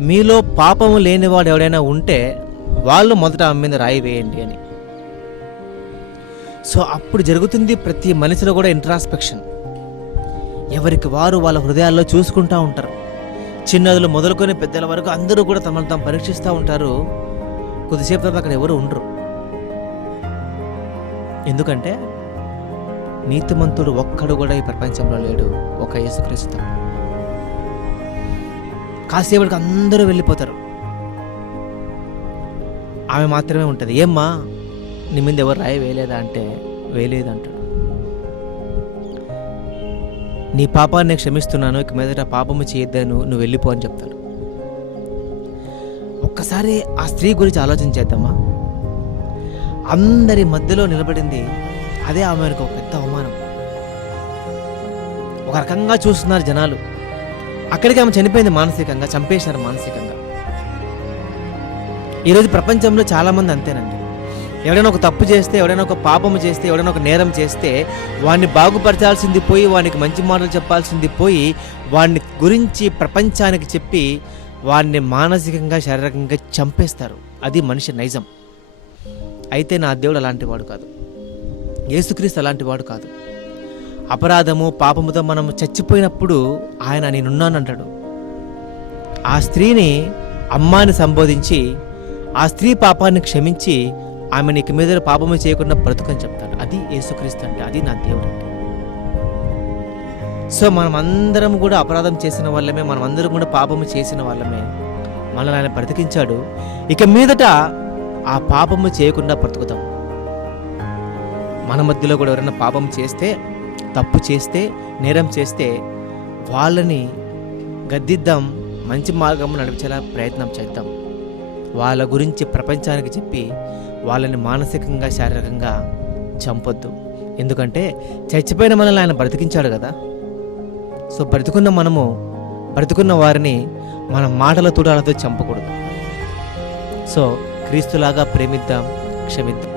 మీలో పాపము లేనివాడు ఎవడైనా ఉంటే వాళ్ళు మొదట ఆమె మీద రాయి వేయండి అని. సో అప్పుడు జరుగుతుంది ప్రతి మనిషిలో కూడా ఇంట్రాస్పెక్షన్. ఎవరికి వారు వాళ్ళ హృదయాల్లో చూసుకుంటూ ఉంటారు. చిన్నదులు మొదలుకొని పెద్దల వరకు అందరూ కూడా తమను తాము పరీక్షిస్తూ ఉంటారు. కొద్దిసేపు తర్వాత అక్కడ ఎవరు ఉండరు. ఎందుకంటే నీతిమంతుడు ఒక్కడు కూడా ఈ ప్రపంచంలో లేడు, ఒక యేసుక్రీస్తు. కాసేపటికి అందరూ వెళ్ళిపోతారు. ఆమె మాత్రమే ఉంటుంది. ఏమ్మా నీ మీద ఎవరు రాయి వేయలేదా అంటే వేయలేదు అంటాడు. నీ పాపాన్ని నేను క్షమిస్తున్నాను, ఇక మీదట పాపము చేయొద్దాను, నువ్వు వెళ్ళిపో అని చెప్తాడు. ఒక్కసారి ఆ స్త్రీ గురించి ఆలోచించేద్దామా. అందరి మధ్యలో నిలబడింది. అదే ఆమెకు ఒక పెద్ద అవమానం. ఒక రకంగా చూస్తున్నారు జనాలు. అక్కడికి ఆమె చనిపోయింది మానసికంగా, చంపేశారు మానసికంగా. ఈరోజు ప్రపంచంలో చాలామంది అంతేనండి. ఎవడైనా ఒక తప్పు చేస్తే, ఎవడైనా ఒక పాపము చేస్తే, ఎవడైనా ఒక నేరం చేస్తే వాడిని బాగుపరచాల్సింది పోయి, వానికి మంచి మాటలు చెప్పాల్సింది పోయి, వాడిని గురించి ప్రపంచానికి చెప్పి వాడిని మానసికంగా శారీరకంగా చంపేస్తారు. అది మనిషి నైజం. అయితే నా దేవుడు అలాంటి వాడు కాదు. యేసుక్రీస్తు అలాంటి వాడు కాదు. అపరాధము పాపముతో మనం చచ్చిపోయినప్పుడు ఆయన నేనున్నాను అంటాడు. ఆ స్త్రీని అమ్మాని సంబోధించి ఆ స్త్రీ పాపాన్ని క్షమించి ఆమె నీకు మీద పాపము చేయకుండా బ్రతుకని చెప్తాడు. అది యేసుక్రీస్తు అంటే, అది నా దేవుడు అంటే. సో మనం అందరం కూడా అపరాధం చేసిన వాళ్ళమే, మనం అందరం కూడా పాపము చేసిన వాళ్ళమే. మనల్ని ఆయన బ్రతికించాడు. ఇక మీదట ఆ పాపము చేయకుండా బ్రతుకుతాం. మన మధ్యలో కూడా ఎవరైనా పాపం చేస్తే, తప్పు చేస్తే, నేరం చేస్తే వాళ్ళని గద్దిద్దాం, మంచి మార్గంలో నడిపించేలా ప్రయత్నం చేద్దాం. వాళ్ళ గురించి ప్రపంచానికి చెప్పి వాళ్ళని మానసికంగా శారీరకంగా చంపొద్దు. ఎందుకంటే చచ్చిపోయిన మనల్ని ఆయన బ్రతికించాడు కదా. సో బ్రతికున్న వారిని మన మాటల తుడాలతో చంపకూడదు. సో క్రీస్తులాగా ప్రేమిద్దాం, క్షమిద్దాం.